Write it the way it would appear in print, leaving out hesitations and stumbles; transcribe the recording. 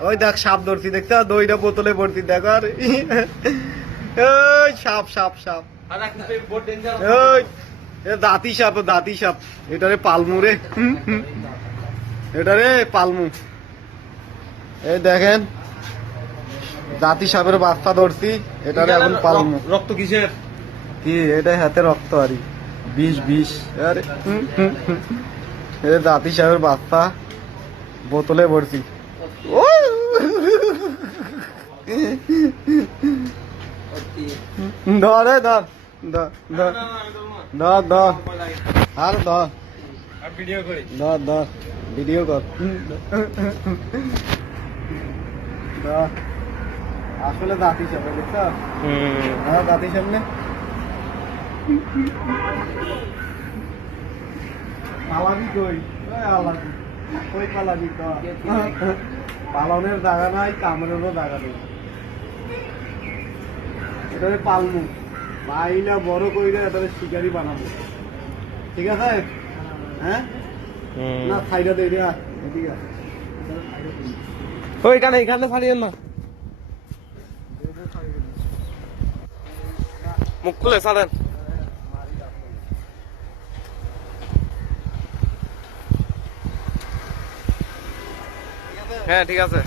ওই দেখ সাপ ধরছি দেখতে দইটা বোতলে ভর্তি দেখ আর সাপ সাপ সাপ দাঁতি সাপ দাঁতি সাপ এটারে পালমু রে এটারে পালমু এই দেখেন দাঁতি সাপের বাচ্চা ধরছি এটারে এখন পালমু রক্ত কিসের কি এটা হাতে রক্ত আরি বিষ বিষ আরে দাঁতি সাপের বাচ্চা বোতলে ভরছি ধরে ধর ধর ধর ধর ধর আর ধর ভিডিও করি ধর ধর ভিডিও কর ধর আসলে দাঁতি সামনে দেখছ হ্যাঁ দাঁতি সামনে পালাবি কই আলাদা কই পালাবি তো পালনের জায়গা নাই কামড়েরও জায়গা নেই এটারে পালমু পাইলা বড় কইরা এটারে শিকারি বানাবো ঠিক আছে হ্যাঁ না খাইরা দেই রে ঠিক আছে ওই এখানে এখানে ফাড়িয়েন না মুখ খুলে ছাড়েন হ্যাঁ ঠিক আছে